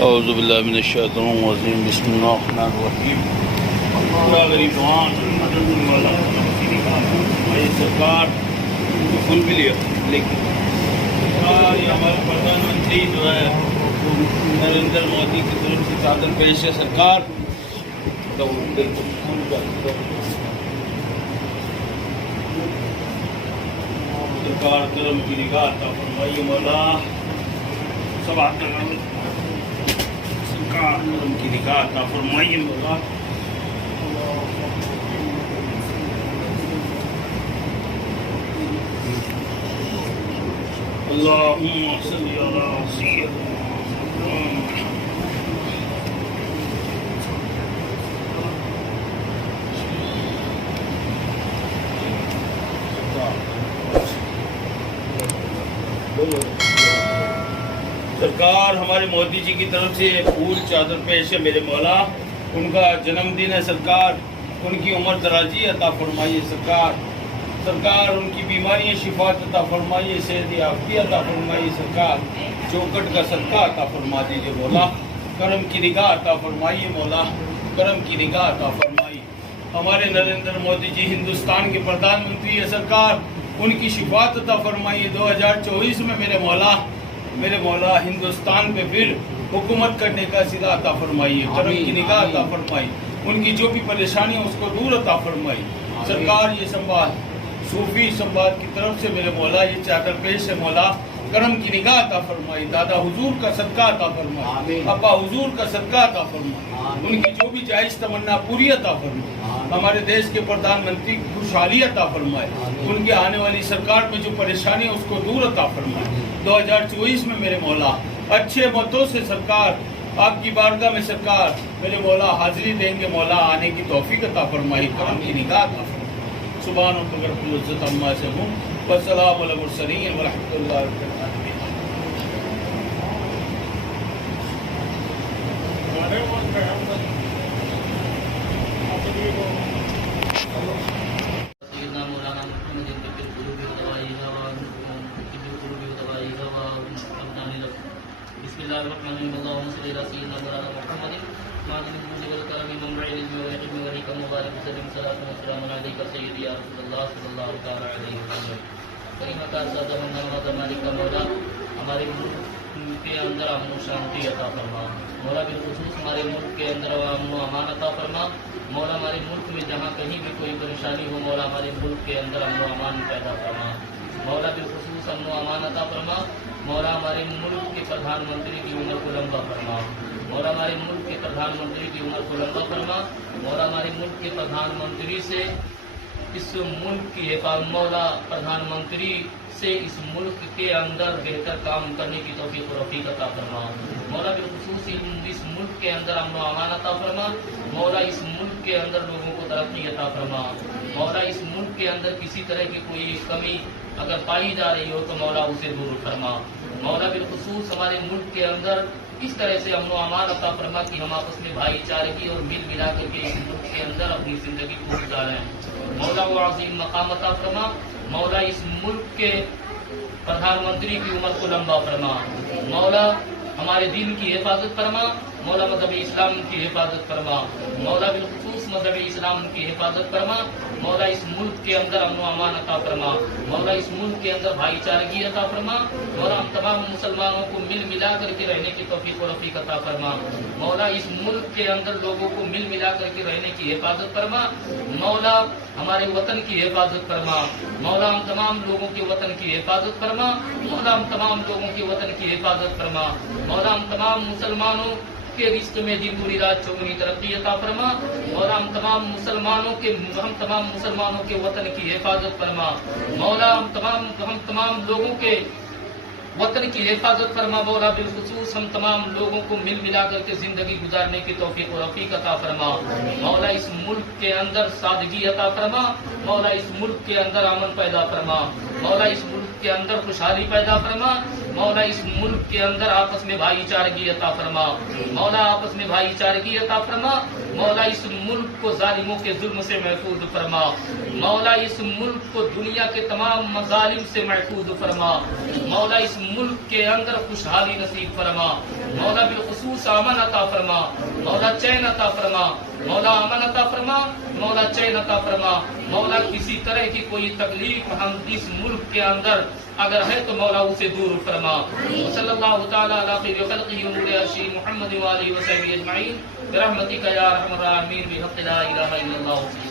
اعوذ باللہ من الشیطان الرجیم بسم اللہ الرحمن الرحیم اللہ غریب جوان مدد والا یہ سرکار فل بھی لیا لیکن سرکار یہ ہمارے پردھان منتری جو ہے نریندر مودی کی طرف سے چادر پیش ہے سرکار تو سرکار کرم کی نگاہ عطا فرمائیے مولا سب آتے ہیں کرم کی نگاہ عطا فرمائیے مولا اللہم صلی علی سیدنا سرکار ہمارے مودی جی کی طرف سے پھول چادر پیش ہے میرے مولا ان کا جنم دن ہے سرکار ان کی عمر درازی عطا فرمائیے سرکار ان کی بیماری شفاعت عطا فرمائیے صحت یافتی عطا فرمائیے سرکار چوکٹ کا صدقہ عطا فرما دیجیے مولا کرم کی نگاہ عطا فرمائیے مولا کرم کی نگاہ عطا فرمائیے ہمارے نریندر مودی جی ہندوستان کے پردھان منتری ہے سرکار ان کی شفاعت عطا فرمائیے 2024 میں میرے مولا ہندوستان پہ پھر حکومت کرنے کا سیدھا عطا فرمائیے کرم کی نگاہ عطا فرمائیے ان کی جو بھی پریشانی ہے اس کو دور عطا فرمائیے سرکار یہ سنبھال صوفی سنبھال کی طرف سے میرے مولا یہ چادر پیش ہے مولا کرم کی نگاہ عطا فرمائی دادا حضور کا صدقہ عطا فرمائی ابا حضور کا صدقہ عطا فرمائی ان کی جو بھی جائز تمنا پوری عطا فرمائی ہمارے دیش کے پردھان منتری خوشحالی عطا فرمائے ان کے آنے والی سرکار میں جو پریشانی ہے اس کو دور عطا فرمائے 2024 میں میرے مولا اچھے متوں سے سرکار آپ کی بارگاہ میں سرکار میرے مولا حاضری دیں گے مولا آنے کی توفیق عطا فرمائی کرم کی نگاہ عطا فرمائی سبحان ربک رب العزت عما یصفون والسلام علی المرسلین ورحمۃ اللہ وبرکاتہ بسم اللہ الرحمن الرحیم اللہم صلی علی سیدنا مولانا محمد ماجد الجود والکرم منبع العلم والحکم والحکم مبارک وسلم صلاۃ والسلام علیک سیدی یا رسول اللہ صلی اللہ تعالی علیہ وسلم کریم کا سادہ محمد مالک کا مولا ہمارے ملک کے اندر امن و شانتی عطا فرما مولا بالخصوص ہمارے ملک کے اندر امن و امان عطا فرما مولا ہمارے ملک میں جہاں کہیں بھی کوئی پریشانی ہو مولا ہمارے ملک کے اندر امن و امان پیدا فرما مولا بالخصوص امن و امان عطا فرما مولا ہمارے ملک کے پردھان منتری کی عمر کو لمبا فرما مولا ہمارے ملک کے پردھان منتری کی عمر کو لمبا فرما مولا ہمارے ملک کے پردھان منتری سے اس ملک کی حفاظت مولا پردھان منتری سے اس ملک کے اندر بہتر کام کرنے کی توفیق و رفیق عطا فرما مولا بالخصوص اس ملک کے اندر امن و امان عطا فرما مولا اس ملک کے اندر لوگوں کو ترقی عطا فرما مولا اس ملک کے اندر کسی طرح کی کوئی کمی اگر پائی جا رہی ہو تو مولا اسے دور فرما مولا بالخصوص ہمارے ملک کے اندر اس طرح سے امن و امان عطا فرما کہ ہم آپس میں بھائی چارگی اور مل ملا کر کے اس ملک کے اندر اپنی زندگی کو گزاریں مولا و عظیم مقام عطا فرما مولا اس ملک کے پردھان منتری کی عمر کو لمبا فرما مولا ہمارے دین کی حفاظت فرما مولا مذہب اسلام کی حفاظت فرما مولا بالخصوص مذہب اسلام کی حفاظت فرما مولا اس ملک کے اندر امن و امان عطا فرما مولا اس ملک کے اندر بھائی چارگی عطا فرما مولا ہم تمام مسلمانوں کو مل ملا کر کے رہنے کی توفیق و رفیق عطا فرما مولا اس ملک کے اندر لوگوں کو مل ملا کر کے رہنے کی حفاظت فرما مولا ہمارے وطن کی حفاظت فرما مولا ہم تمام لوگوں کے وطن کی حفاظت فرما مولا ہم تمام لوگوں کے وطن کی حفاظت فرما مولا ہم تمام مسلمانوں کے رزق میں دن دوری رات چوگنی ترقی عطا فرما مولا ہم تمام مسلمانوں کے وطن کی حفاظت فرما مولا ہم تمام لوگوں کے وطن کی حفاظت فرما مولا بالخصوص ہم تمام لوگوں کو مل ملا کر کے زندگی گزارنے کی توفیق و رفیق عطا فرما مولا اس ملک کے اندر سادگی عطا فرما مولا اس ملک کے اندر امن پیدا فرما مولا اس ملک کے اندر خوشحالی پیدا فرما مولا اس ملک کے اندر آپس میں بھائی چارگی عطا فرما، مولا آپس میں بھائی چارگی عطا فرما، مولا اس ملک کو ظالموں کے ظلم سے محفوظ فرما، مولا اس ملک کو دنیا کے تمام مظالم سے محفوظ فرما، مولا اس ملک کے اندر خوشحالی نصیب فرما، مولا بالخصوص امن عطا فرما، مولا چین عطا فرما، مولا امن عطا فرما، مولا چین عطا فرما، مولا کسی طرح کی کوئی تکلیف ہم اس ملک کے اندر اگر ہے تو مولا اسے دور فرما۔ صلی اللہ تعالی علی خیر خلقہ ونور عرشہ محمد و آلہ و صحبہ اجمعین برحمتک یا ارحم الراحمین بحق لا الہ الا اللہ۔